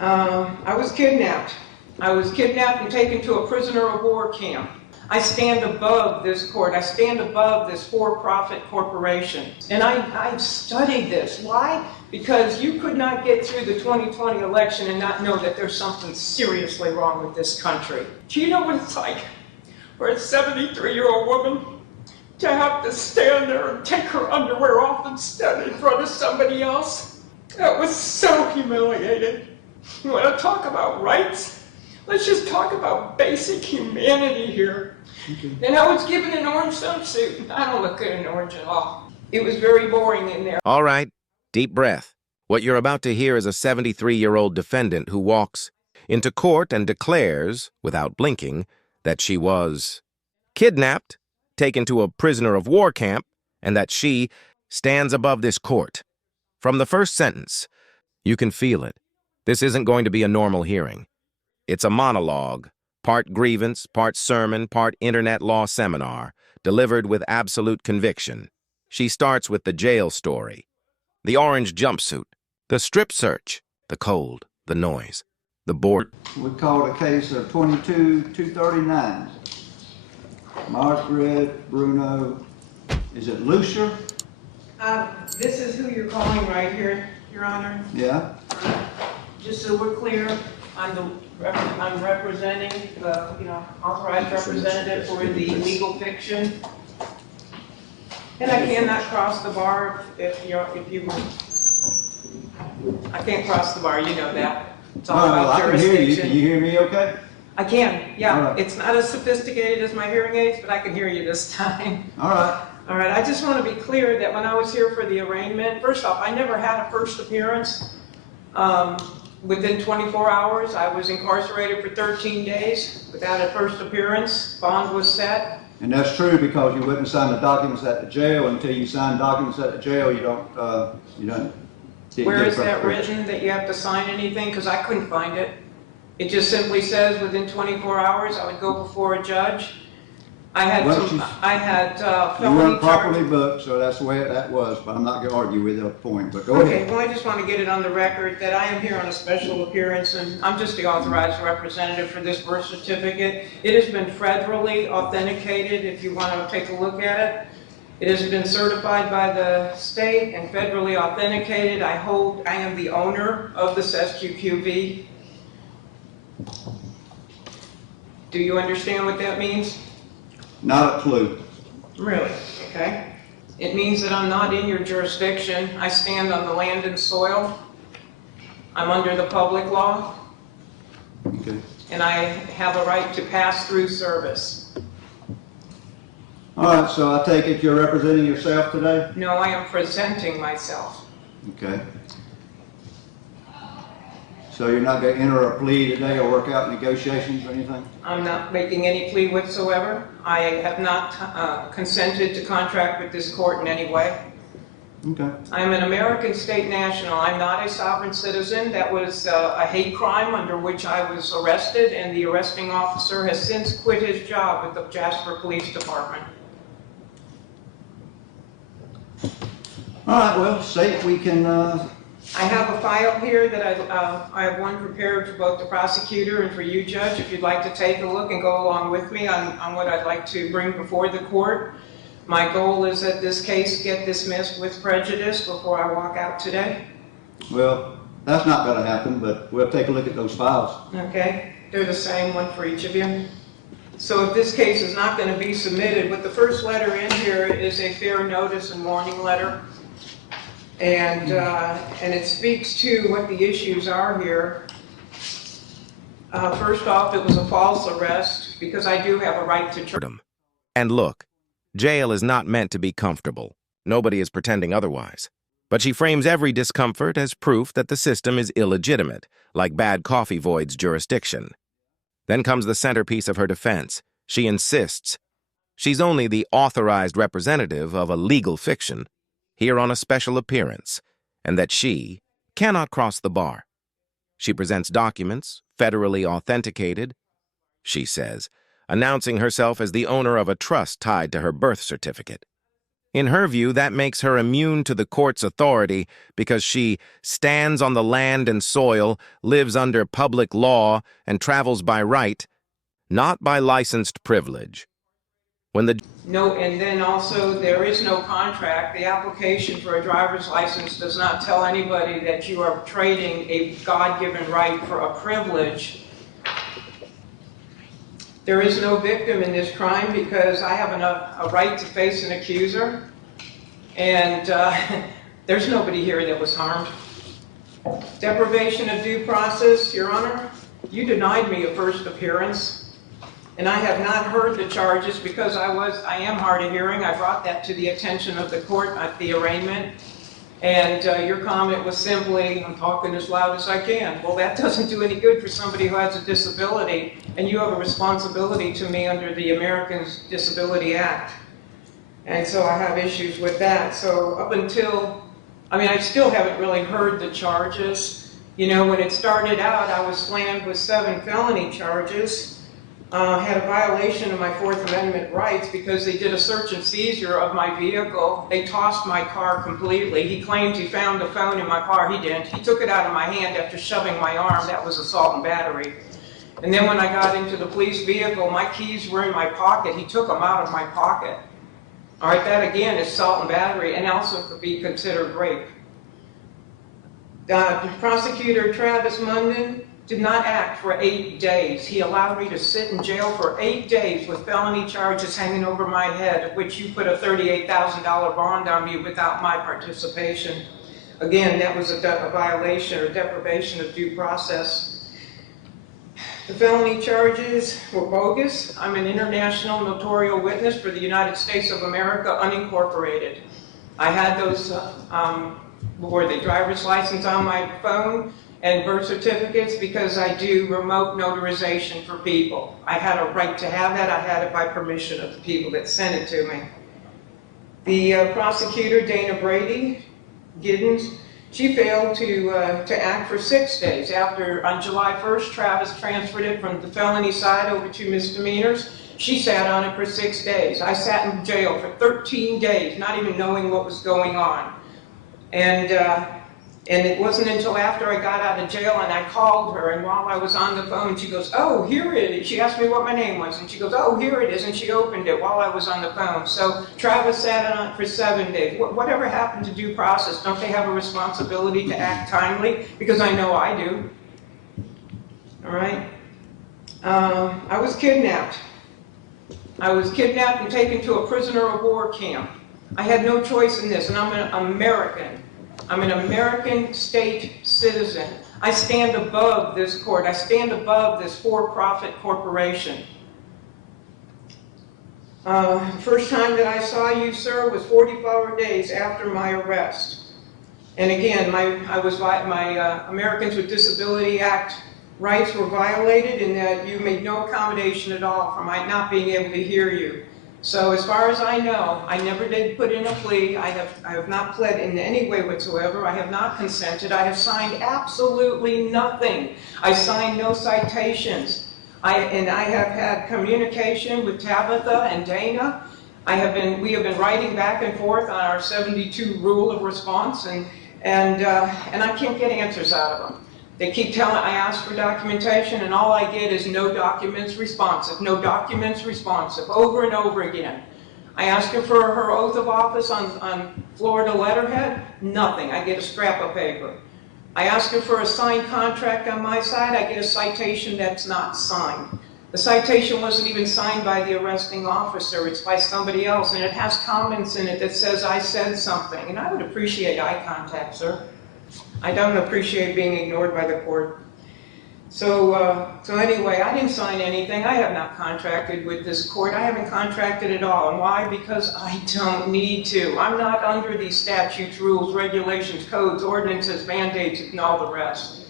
I was kidnapped. I was kidnapped and taken to a prisoner of war camp. I stand above this court. I stand above this for-profit corporation. And I've studied this. Why? Because you could not get through the 2020 election and not know that there's something seriously wrong with this country. Do you know what it's like for a 73-year-old woman to have to stand there and take her underwear off and stand in front of somebody else? That was so humiliating. You want to talk about rights? Let's just talk about basic humanity here. And I was given an orange swimsuit. I don't look good in orange at all. It was very boring in there. All right, deep breath. What you're about to hear is a 73-year-old defendant who walks into court and declares, without blinking, that she was kidnapped, taken to a prisoner of war camp, and that she stands above this court. From the first sentence, you can feel it. This isn't going to be a normal hearing. It's a monologue, part grievance, part sermon, part internet law seminar, delivered with absolute conviction. She starts with the jail story, the orange jumpsuit, the strip search, the cold, the noise, the board. We called a case of 22-239. Margaret Bruno, is it Lucia? This is who you're calling right here, Your Honor. Yeah. Just so we're clear, I'm representing the, authorized representative for the legal fiction. And I cannot cross the bar if you, I can't cross the bar, you know that. It's all about I can hear you. jurisdiction. Can you hear me okay? I can, yeah. All right. It's not as sophisticated as my hearing aids, but I can hear you this time. All right. All right, I just want to be clear that when I was here for the arraignment, first off, I never had a first appearance. Within 24 hours, I was incarcerated for 13 days without a first appearance. Bond was set. And that's true because you wouldn't sign the documents at the jail. Until you sign documents at the jail, you don't. Where is that written that you have to sign anything? Because I couldn't find it. It just simply says within 24 hours I would go before a judge. I had You felony weren't properly charges. booked, so that's the way that was. But I'm not going to argue with that point. But go Okay, ahead. well, I just want to get it on the record that I am here on a special appearance, and I'm just the authorized representative for this birth certificate. It has been federally authenticated, if you want to take a look at it. It has been certified by the state and federally authenticated. I am the owner of this SQQV. Do you understand what that means? Not a clue. Really? Okay. It means that I'm not in your jurisdiction. I stand on the land and soil. I'm under the public law. Okay. And I have a right to pass through service. All right, so I take it you're representing yourself today? No, I am presenting myself. Okay. So you're not going to enter a plea today or work out negotiations or anything? I'm not making any plea whatsoever. I have not consented to contract with this court in any way. Okay. I'm an American state national. I'm not a sovereign citizen. That was a hate crime under which I was arrested, and the arresting officer has since quit his job with the Jasper Police Department. All right, well, see if we can... I have a file here that I have one prepared for both the prosecutor and for you, Judge, if you'd like to take a look and go along with me on what I'd like to bring before the court. My goal is that this case get dismissed with prejudice before I walk out today. Well, that's not going to happen, but we'll take a look at those files. Okay? They're the same, one for each of you. So if this case is not going to be submitted, with the first letter in here is a fair notice and warning letter. And it speaks to what the issues are here. First off, it was a false arrest because I do have a right to charge. And look, jail is not meant to be comfortable. Nobody is pretending otherwise. But she frames every discomfort as proof that the system is illegitimate, like bad coffee voids jurisdiction. Then comes the centerpiece of her defense. She insists she's only the authorized representative of a legal fiction, here on a special appearance, and that she cannot cross the bar. She presents documents, federally authenticated, she says, announcing herself as the owner of a trust tied to her birth certificate. In her view, that makes her immune to the court's authority because she stands on the land and soil, lives under public law, and travels by right, not by licensed privilege. No, and then also there is no contract. The application for a driver's license does not tell anybody that you are trading a God-given right for a privilege. There is no victim in this crime because I have a right to face an accuser, and there's nobody here that was harmed. Deprivation of due process, Your Honor, you denied me a first appearance, and I have not heard the charges because I am hard of hearing. I brought that to the attention of the court at the arraignment, and your comment was simply, I'm talking as loud as I can. Well, that doesn't do any good for somebody who has a disability, and you have a responsibility to me under the Americans with Disabilities Act. And so I have issues with that. So up until, I still haven't really heard the charges. You know, when it started out, I was slammed with 7 felony charges. Had a violation of my Fourth Amendment rights because they did a search and seizure of my vehicle. They tossed my car completely. He claimed he found the phone in my car. He didn't. He took it out of my hand after shoving my arm. That was assault and battery. And then when I got into the police vehicle, my keys were in my pocket. He took them out of my pocket. All right, that again is assault and battery and also could be considered rape. Prosecutor Travis Munden did not act for 8 days. He allowed me to sit in jail for 8 days with felony charges hanging over my head, of which you put a $38,000 bond on me without my participation. Again, that was a violation or deprivation of due process. The felony charges were bogus. I'm an international notarial witness for the United States of America, unincorporated. I had those, the driver's license on my phone and birth certificates because I do remote notarization for people. I had a right to have that. I had it by permission of the people that sent it to me. The prosecutor, Dana Brady Giddens, she failed to act for 6 days. On July 1st, Travis transferred it from the felony side over to misdemeanors. She sat on it for 6 days. I sat in jail for 13 days, not even knowing what was going on. And it wasn't until after I got out of jail and I called her, and while I was on the phone, she goes, oh, here it is. She asked me what my name was, and she goes, oh, here it is, and she opened it while I was on the phone. So Travis sat on it for 7 days. Whatever happened to due process? Don't they have a responsibility to act timely? Because I know I do. All right? I was kidnapped. I was kidnapped and taken to a prisoner of war camp. I had no choice in this, and I'm an American. I'm an American state citizen. I stand above this court. I stand above this for-profit corporation. First time that I saw you, sir, was 44 days after my arrest. And again, my Americans with Disabilities Act rights were violated in that you made no accommodation at all for my not being able to hear you. So as far as I know, I never did put in a plea. I have not pled in any way whatsoever. I have not consented. I have signed absolutely nothing. I signed no citations. And I have had communication with Tabitha and Dana. We have been writing back and forth on our 72 rule of response, and I can't get answers out of them. They keep telling, I ask for documentation, and all I get is no documents responsive, no documents responsive, over and over again. I ask her for her oath of office on Florida letterhead, nothing. I get a scrap of paper. I ask her for a signed contract on my side, I get a citation that's not signed. The citation wasn't even signed by the arresting officer, it's by somebody else, and it has comments in it that says I said something, and I would appreciate eye contact, sir. I don't appreciate being ignored by the court. So anyway, I didn't sign anything. I have not contracted with this court. I haven't contracted at all. And why? Because I don't need to. I'm not under these statutes, rules, regulations, codes, ordinances, mandates, and all the rest.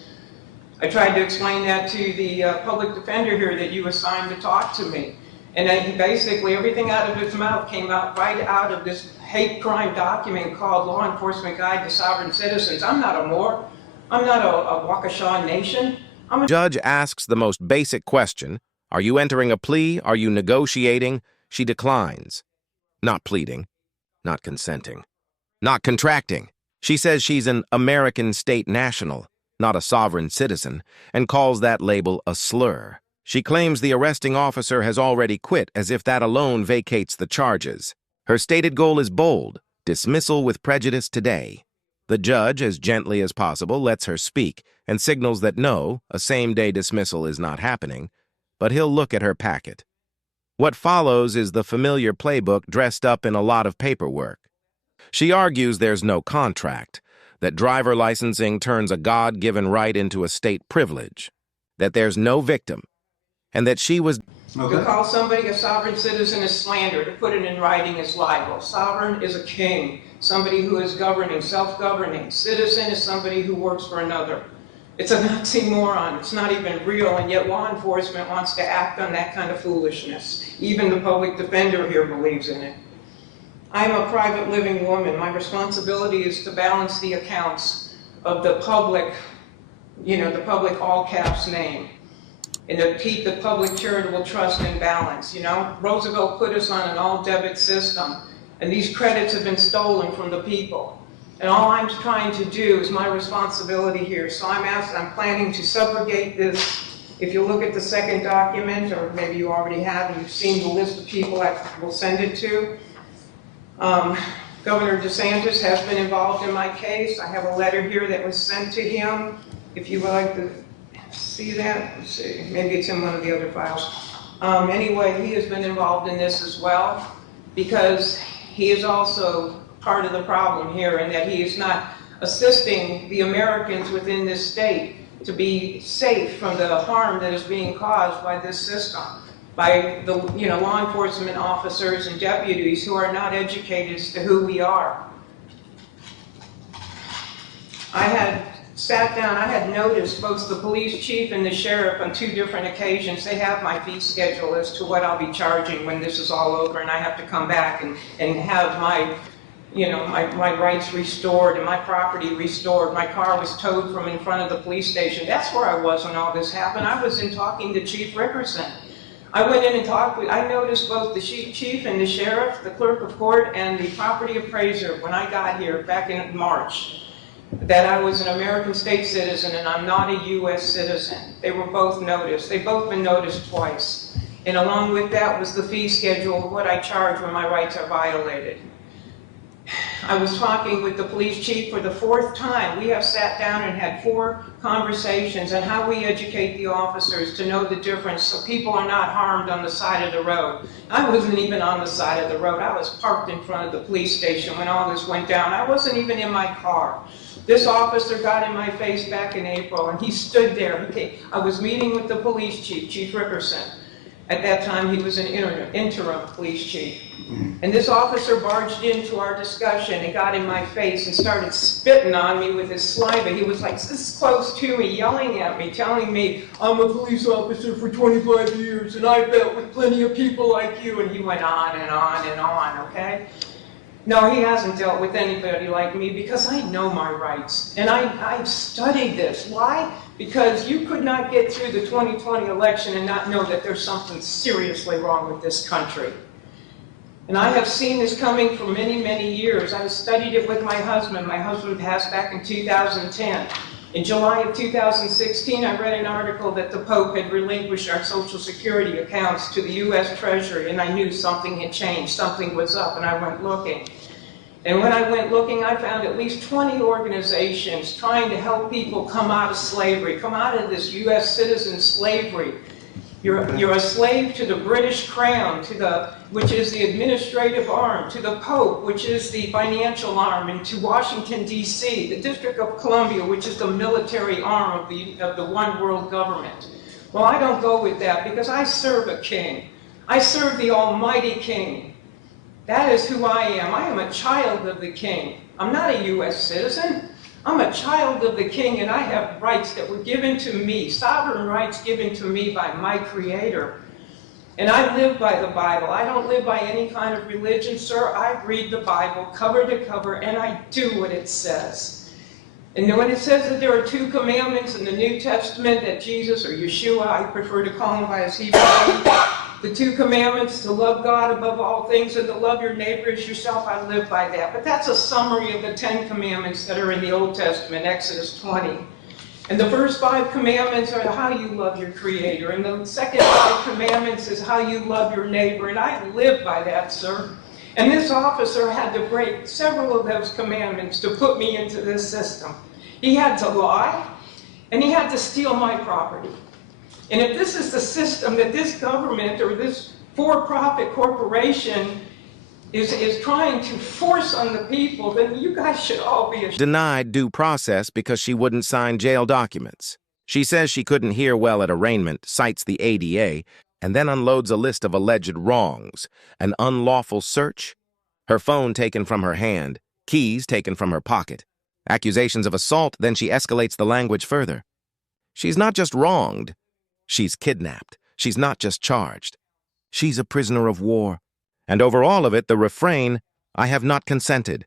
I tried to explain that to the public defender here that you assigned to talk to me. And basically everything out of his mouth came out right out of this hate crime document called Law Enforcement Guide to Sovereign Citizens. I'm not a Moor. I'm not a Waukesha Nation. Judge asks the most basic question, are you entering a plea? Are you negotiating? She declines. Not pleading. not consenting. Not contracting. She says she's an American state national, not a sovereign citizen, and calls that label a slur. She claims the arresting officer has already quit, as if that alone vacates the charges. Her stated goal is bold: dismissal with prejudice today. The judge, as gently as possible, lets her speak and signals that no, a same-day dismissal is not happening, but he'll look at her packet. What follows is the familiar playbook dressed up in a lot of paperwork. She argues there's no contract, that driver licensing turns a God-given right into a state privilege, that there's no victim, and that she was... To call somebody a sovereign citizen is slander. To put it in writing is libel. Sovereign is a king, somebody who is governing, self-governing. Citizen is somebody who works for another. It's an oxymoron. It's not even real, and yet law enforcement wants to act on that kind of foolishness. Even the public defender here believes in it. I'm a private living woman. My responsibility is to balance the accounts of the public, the public all caps name, and to keep the public charitable trust in balance. Roosevelt put us on an all debit system, and these credits have been stolen from the people. And all I'm trying to do is my responsibility here. So I'm planning to subrogate this. If you look at the second document, or maybe you already have, and you've seen the list of people I will send it to. Governor DeSantis has been involved in my case. I have a letter here that was sent to him. If you would like to see that, let's see, maybe it's in one of the other files. Anyway, he has been involved in this as well, because he is also part of the problem here, in that he is not assisting the Americans within this state to be safe from the harm that is being caused by this system, by the law enforcement officers and deputies who are not educated as to who we are. I had sat down, I had noticed both the police chief and the sheriff on 2 different occasions. They have my fee schedule as to what I'll be charging when this is all over, and I have to come back and have my rights restored and my property restored. My car was towed from in front of the police station. That's where I was when all this happened. I was in talking to Chief Rickerson. I went in and I noticed both the chief and the sheriff, the clerk of court, and the property appraiser when I got here back in March, that I was an American state citizen and I'm not a U.S. citizen. They were both noticed. They've both been noticed twice. And along with that was the fee schedule of what I charge when my rights are violated. I was talking with the police chief for the 4th time. We have sat down and had 4 conversations on how we educate the officers to know the difference so people are not harmed on the side of the road. I wasn't even on the side of the road. I was parked in front of the police station when all this went down. I wasn't even in my car. This officer got in my face back in April, and he stood there. I was meeting with the police chief, Chief Rickerson. At that time, he was an interim police chief. And this officer barged into our discussion and got in my face and started spitting on me with his saliva. He was like this close to me, yelling at me, telling me, I'm a police officer for 25 years, and I've dealt with plenty of people like you. And he went on and on and on, okay? No, he hasn't dealt with anybody like me, because I know my rights. And I've studied this. Why? Because you could not get through the 2020 election and not know that there's something seriously wrong with this country. And I have seen this coming for many, many years. I studied it with my husband. My husband passed back in 2010. In July of 2016, I read an article that the Pope had relinquished our Social Security accounts to the U.S. Treasury, and I knew something had changed, something was up, and I went looking. And when I went looking, I found at least 20 organizations trying to help people come out of slavery, come out of this U.S. citizen slavery. You're a slave to the British Crown, which is the administrative arm, to the Pope, which is the financial arm, and to Washington, D.C., the District of Columbia, which is the military arm of the one world government. Well, I don't go with that, because I serve a king. I serve the Almighty King. That is who I am. I am a child of the King. I'm not a U.S. citizen. I'm a child of the King, and I have rights that were given to me, sovereign rights given to me by my Creator. And I live by the Bible. I don't live by any kind of religion, sir. I read the Bible cover to cover, and I do what it says. And when it says that there are 2 commandments in the New Testament that Jesus, or Yeshua, I prefer to call him by his Hebrew name, The 2 commandments, to love God above all things and to love your neighbor as yourself, I live by that. But that's a summary of the 10 commandments that are in the Old Testament, Exodus 20. And the first 5 commandments are how you love your Creator. And the second 5 commandments is how you love your neighbor. And I live by that, sir. And this officer had to break several of those commandments to put me into this system. He had to lie, and he had to steal my property. And if this is the system that this government or this for-profit corporation is trying to force on the people, then you guys should all be ashamed. Denied due process because she wouldn't sign jail documents. She says she couldn't hear well at arraignment, cites the ADA, and then unloads a list of alleged wrongs: an unlawful search, her phone taken from her hand, keys taken from her pocket, accusations of assault. Then she escalates the language further. She's not just wronged, she's kidnapped. She's not just charged, she's a prisoner of war. And over all of it, the refrain, I have not consented,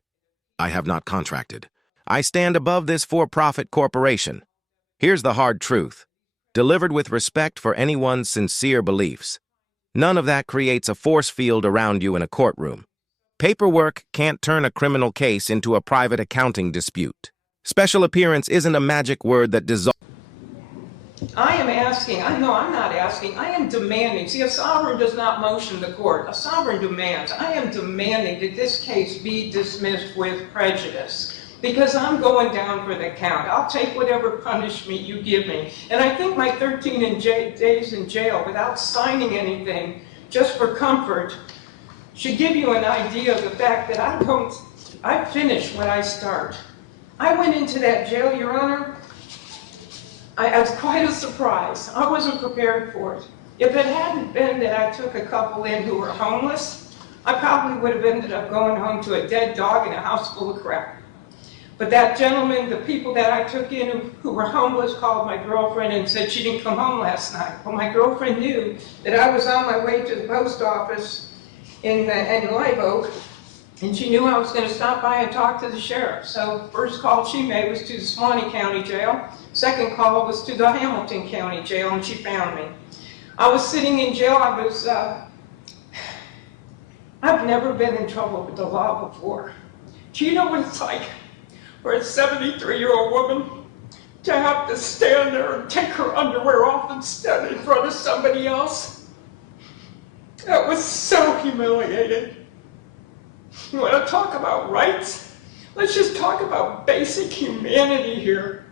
I have not contracted. I stand above this for-profit corporation. Here's the hard truth, delivered with respect for anyone's sincere beliefs. None of that creates a force field around you in a courtroom. Paperwork can't turn a criminal case into a private accounting dispute. Special appearance isn't a magic word that dissolves. I am asking, I'm not asking, I am demanding. See, a sovereign does not motion the court. A sovereign demands. I am demanding that this case be dismissed with prejudice, because I'm going down for the count. I'll take whatever punishment you give me. And I think my 13 days in jail without signing anything, just for comfort, should give you an idea of the fact that I finish what I start. I went into that jail, Your Honor, I was quite a surprise. I wasn't prepared for it. If it hadn't been that I took a couple in who were homeless, I probably would have ended up going home to a dead dog in a house full of crap. But that gentleman, the people that I took in who were homeless, called my girlfriend and said she didn't come home last night. Well, my girlfriend knew that I was on my way to the post office in Live Oak, and she knew I was going to stop by and talk to the sheriff. So first call she made was to the Suwannee County Jail. Second call was to the Hamilton County Jail, and she found me. I was sitting in jail. I've never been in trouble with the law before. Do you know what it's like for a 73-year-old woman to have to stand there and take her underwear off and stand in front of somebody else? That was so humiliating. You want to talk about rights? Let's just talk about basic humanity here.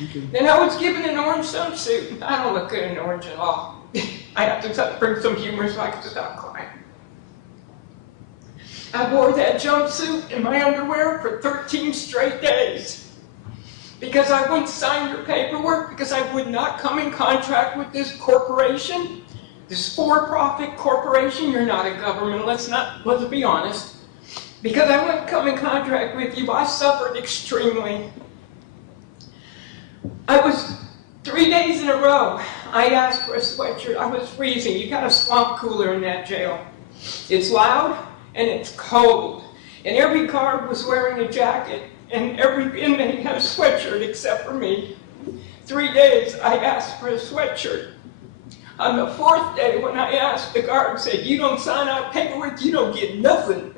Okay. And I was given an orange swimsuit. I don't look good in orange at all. I have to bring some humor so I can stop crying. I wore that jumpsuit in my underwear for 13 straight days because I wouldn't sign your paperwork, because I would not come in contact with this corporation, this for-profit corporation. You're not a government, let's be honest. Because I wouldn't come in contact with you, I suffered extremely. I was 3 days in a row, I asked for a sweatshirt. I was freezing. You got a swamp cooler in that jail. It's loud and it's cold. And every guard was wearing a jacket, and every inmate had a sweatshirt except for me. 3 days I asked for a sweatshirt. On the 4th day, when I asked, the guard said, "You don't sign out paperwork, you don't get nothing."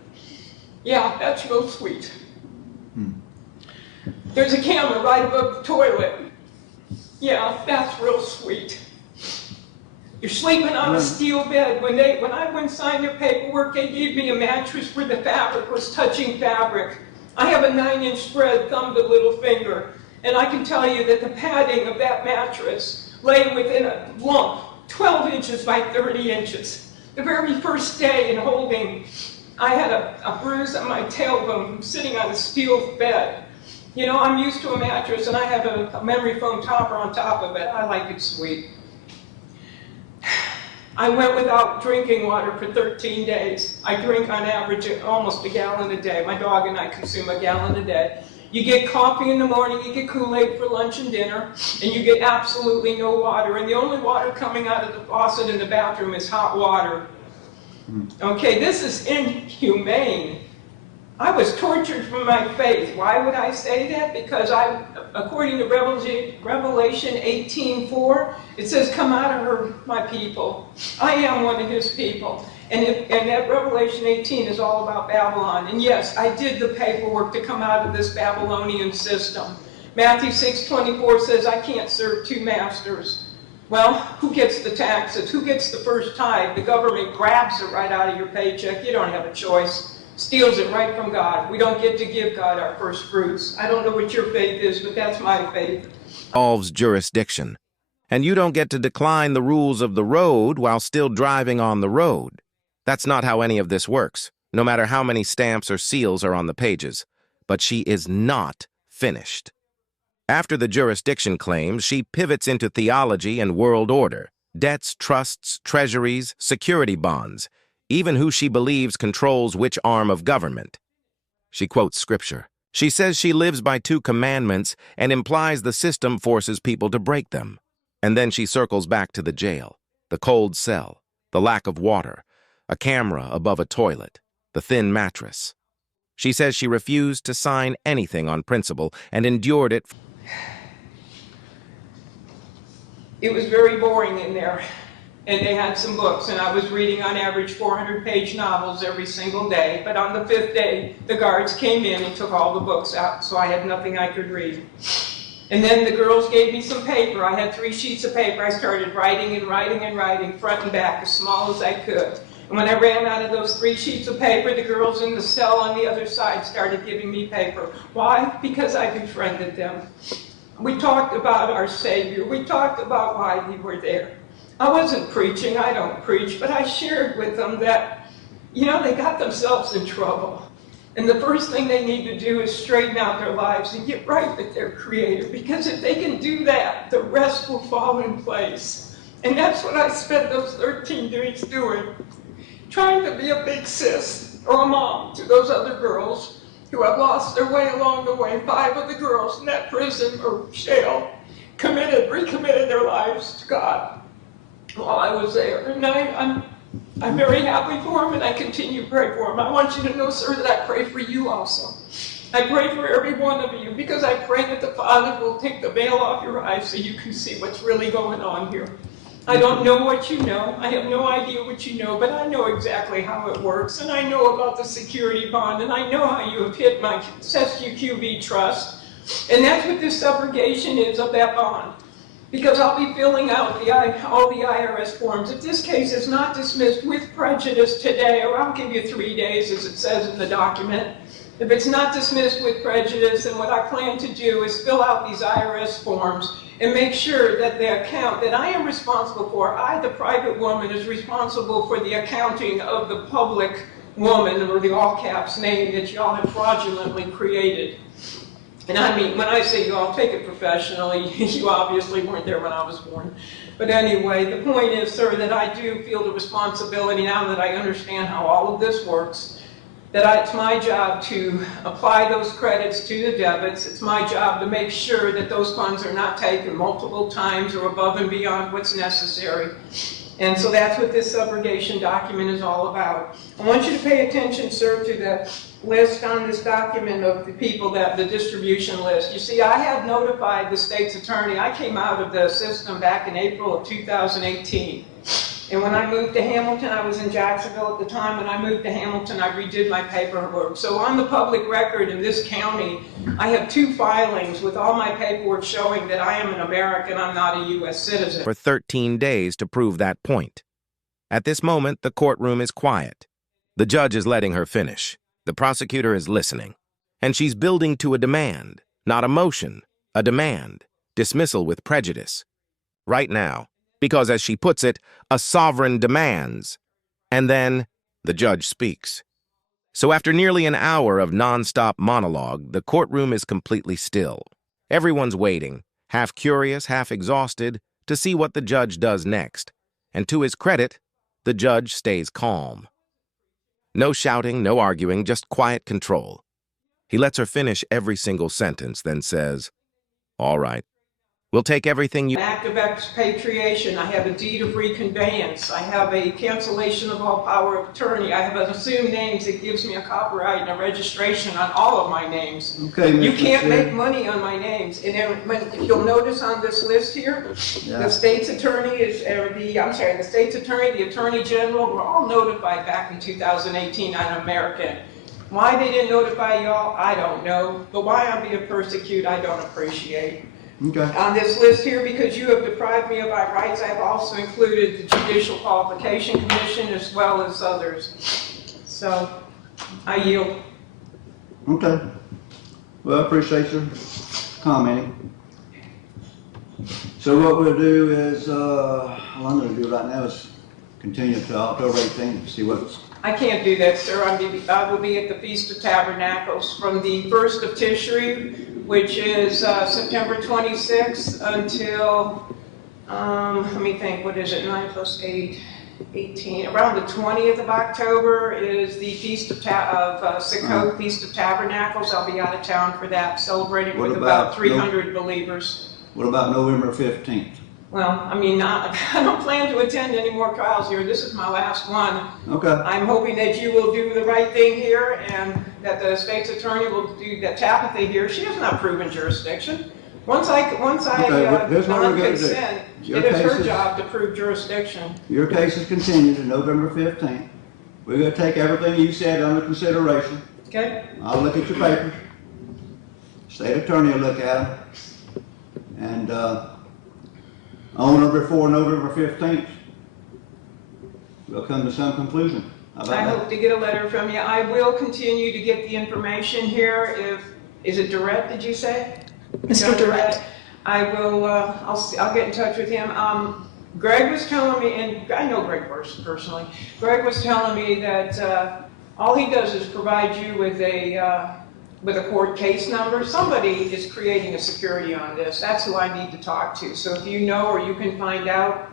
Yeah, that's real sweet. There's a camera right above the toilet. Yeah, that's real sweet. You're sleeping on a steel bed. When I went and signed their paperwork, they gave me a mattress where the fabric was touching fabric. I have a 9-inch spread, thumb to little finger, and I can tell you that the padding of that mattress lay within a lump, 12 inches by 30 inches. The very first day in holding, I had a bruise on my tailbone from sitting on a steel bed. You know, I'm used to a mattress, and I have a memory foam topper on top of it. I like it sweet. I went without drinking water for 13 days. I drink on average almost a gallon a day. My dog and I consume a gallon a day. You get coffee in the morning, you get Kool-Aid for lunch and dinner, and you get absolutely no water. And the only water coming out of the faucet in the bathroom is hot water. Okay, this is inhumane. I was tortured for my faith. Why would I say that? Because according to Revelation 18:4, it says, "Come out of her, my people. I am one of his people." And that Revelation 18 is all about Babylon. And yes, I did the paperwork to come out of this Babylonian system. Matthew 6:24 says, "I can't serve two masters." Well, who gets the taxes? Who gets the first tithe? The government grabs it right out of your paycheck. You don't have a choice. Steals it right from God. We don't get to give God our first fruits. I don't know what your faith is, but that's my faith. Involves jurisdiction. And you don't get to decline the rules of the road while still driving on the road. That's not how any of this works, no matter how many stamps or seals are on the pages. But she is not finished. After the jurisdiction claims, she pivots into theology and world order, debts, trusts, treasuries, security bonds, even who she believes controls which arm of government. She quotes scripture. She says she lives by 2 commandments and implies the system forces people to break them. And then she circles back to the jail, the cold cell, the lack of water, a camera above a toilet, the thin mattress. She says she refused to sign anything on principle and endured it. It was very boring in there. And they had some books, and I was reading on average 400-page novels every single day. But on the 5th day, the guards came in and took all the books out, so I had nothing I could read. And then the girls gave me some paper. I had 3 sheets of paper. I started writing and writing and writing, front and back, as small as I could. And when I ran out of those 3 sheets of paper, the girls in the cell on the other side started giving me paper. Why? Because I befriended them. We talked about our Savior. We talked about why we were there. I wasn't preaching, I don't preach, but I shared with them that, they got themselves in trouble. And the first thing they need to do is straighten out their lives and get right with their Creator. Because if they can do that, the rest will fall in place. And that's what I spent those 13 days doing. Trying to be a big sis or a mom to those other girls who have lost their way along the way. 5 of the girls in that prison or jail recommitted their lives to God while I was there. And I'm very happy for them, and I continue to pray for them. I want you to know, sir, that I pray for you also. I pray for every one of you, because I pray that the Father will take the veil off your eyes so you can see what's really going on here. I don't know what you know. I have no idea what you know, but I know exactly how it works, and I know about the security bond, and I know how you have hit my SQQB trust. And that's what this subrogation is of that bond. Because I'll be filling out all the IRS forms. If this case is not dismissed with prejudice today, or I'll give you 3 days as it says in the document, if it's not dismissed with prejudice, then what I plan to do is fill out these IRS forms and make sure that the account that I am responsible for, I, the private woman, is responsible for the accounting of the public woman, or the all caps name that y'all have fraudulently created. And I mean, when I say you all, take it professionally. You obviously weren't there when I was born. But anyway, the point is, sir, that I do feel the responsibility now that I understand how all of this works, that it's my job to apply those credits to the debits. It's my job to make sure that those funds are not taken multiple times or above and beyond what's necessary. And so that's what this subrogation document is all about. I want you to pay attention, sir, to the list on this document of the people that the distribution list. You see, I had notified the state's attorney. I came out of the system back in April of 2018. And when I moved to Hamilton, I was in Jacksonville at the time. When I moved to Hamilton, I redid my paperwork. So on the public record in this county, I have 2 filings with all my paperwork showing that I am an American, I'm not a U.S. citizen. For 13 days to prove that point. At this moment, the courtroom is quiet. The judge is letting her finish. The prosecutor is listening. And she's building to a demand, not a motion, a demand, dismissal with prejudice. Right now. Because, as she puts it, a sovereign demands. And then the judge speaks. So after nearly an hour of nonstop monologue, the courtroom is completely still. Everyone's waiting, half curious, half exhausted, to see what the judge does next. And to his credit, the judge stays calm. No shouting, no arguing, just quiet control. He lets her finish every single sentence, then says, "All right, We'll take everything you... An act of expatriation. I have a deed of reconveyance. I have a cancellation of all power of attorney. I have an assumed names that gives me a copyright and a registration on all of my names. Okay, You Mr. can't Chair. make money on my names. And then if you'll notice on this list here, the state's attorney is, the state's attorney, the attorney general, were all notified back in 2018 I'm American. Why they didn't notify y'all, I don't know. But why I'm being persecuted, I don't appreciate. Okay. On this list here, because you have deprived me of my rights, I have also included the Judicial Qualification Commission as well as others. So, I yield. Okay. Well, I appreciate your commenting. So what we'll do is, all I'm going to do right now is continue to October 18th to see what's... I can't do that, sir. I will be at the Feast of Tabernacles from the 1st of Tishri, which is September 26th, until, let me think, what is it, 9 plus 8, 18. Around the 20th of October is the Feast of Sukkot, Feast of Tabernacles. I'll be out of town for that, celebrating with about 300 believers. What about November 15th? Well, I mean, I don't plan to attend any more trials here. This is my last one. Okay. I'm hoping that you will do the right thing here and that the state's attorney will do that. Tabitha here, she has not proven jurisdiction. Once I non-consent, it is her job to prove jurisdiction. Your case is continued to November 15th. We're going to take everything you said under consideration. Okay? I'll look at your papers. State attorney will look at them. And on or before November 15th, we'll come to some conclusion. How about I that? hope to get a letter from you. I will continue to get the information here. Is it Durrett, did you say? Mr. Durrett. I will, I'll get in touch with him. Greg was telling me, and I know Greg personally, Greg was telling me that all he does is provide you with a court case number. Somebody is creating a security on this. That's who I need to talk to. So if you know or you can find out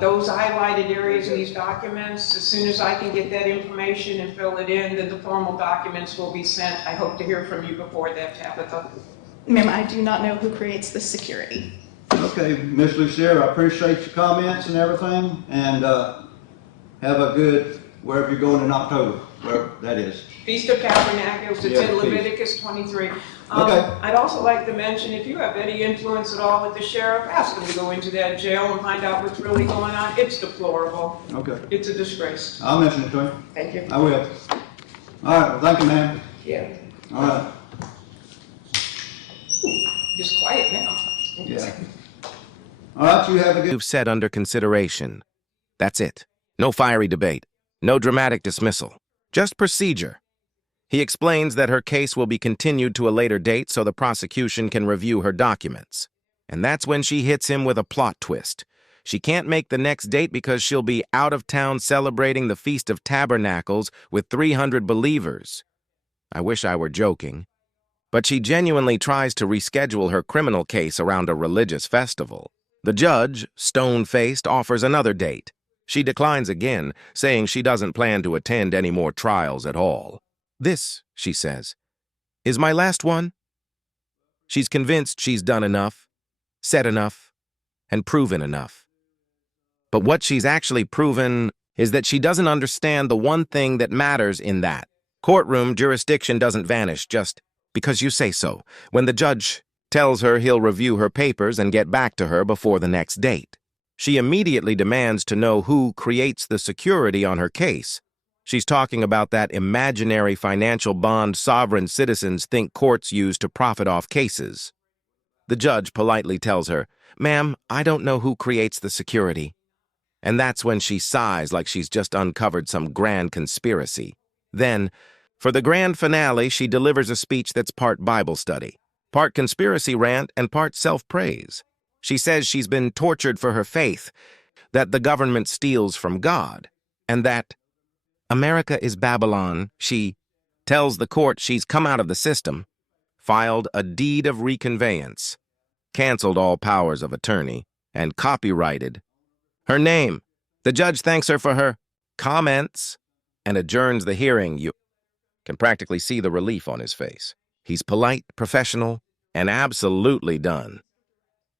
those highlighted areas in these documents, as soon as I can get that information and fill it in, then the formal documents will be sent. I hope to hear from you before that, Tabitha. Ma'am, I do not know who creates this security. Okay, Ms. Lucille, I appreciate your comments and everything, and have a good, wherever you're going in October, wherever that is. Feast of Tabernacles, it's Yeah, in Leviticus 23. Okay. I'd also like to mention, if you have any influence at all with the sheriff, ask him to go into that jail and find out what's really going on. It's deplorable. Okay. It's a disgrace. I'll mention it to him. Thank you. I will. All right, well, thank you, ma'am. Yeah. All right. Just quiet now. Yeah. All right, you have a good... You've said under consideration. That's it. No fiery debate. No dramatic dismissal. Just procedure. He explains that her case will be continued to a later date so the prosecution can review her documents. And that's when she hits him with a plot twist. She can't make the next date because she'll be out of town celebrating the Feast of Tabernacles with 300 believers. I wish I were joking. But she genuinely tries to reschedule her criminal case around a religious festival. The judge, stone-faced, offers another date. She declines again, saying she doesn't plan to attend any more trials at all. This, she says, is my last one. She's convinced she's done enough, said enough, and proven enough. But what she's actually proven is that she doesn't understand the one thing that matters in that. Courtroom jurisdiction doesn't vanish just because you say so, when the judge tells her he'll review her papers and get back to her before the next date. She immediately demands to know who creates the security on her case. She's talking about that imaginary financial bond sovereign citizens think courts use to profit off cases. The judge politely tells her, "Ma'am, I don't know who creates the security." And that's when she sighs like she's just uncovered some grand conspiracy. Then, for the grand finale, she delivers a speech that's part Bible study, part conspiracy rant, and part self-praise. She says she's been tortured for her faith, that the government steals from God, and that America is Babylon. She tells the court she's come out of the system, filed a deed of reconveyance, canceled all powers of attorney, and copyrighted her name. The judge thanks her for her comments and adjourns the hearing. You can practically see the relief on his face. He's polite, professional, and absolutely done.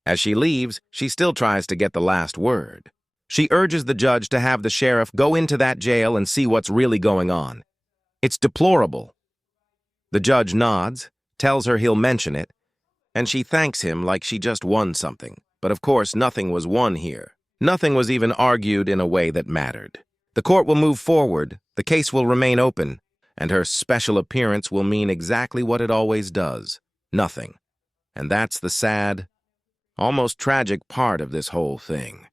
As she leaves, she still tries to get the last word. She urges the judge to have the sheriff go into that jail and see what's really going on. It's deplorable. The judge nods, tells her he'll mention it, and she thanks him like she just won something. But of course, nothing was won here. Nothing was even argued in a way that mattered. The court will move forward, the case will remain open, and her special appearance will mean exactly what it always does: nothing. And that's the sad, almost tragic part of this whole thing.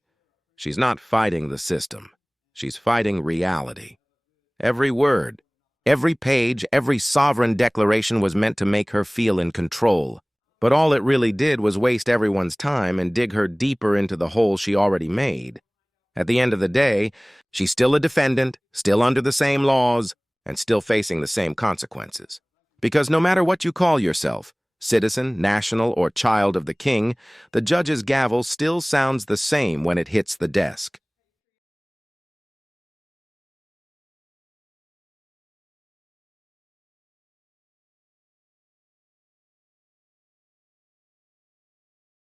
She's not fighting the system. She's fighting reality. Every word, every page, every sovereign declaration was meant to make her feel in control. But all it really did was waste everyone's time and dig her deeper into the hole she already made. At the end of the day, she's still a defendant, still under the same laws, and still facing the same consequences. Because no matter what you call yourself, citizen, national, or child of the king, the judge's gavel still sounds the same when it hits the desk.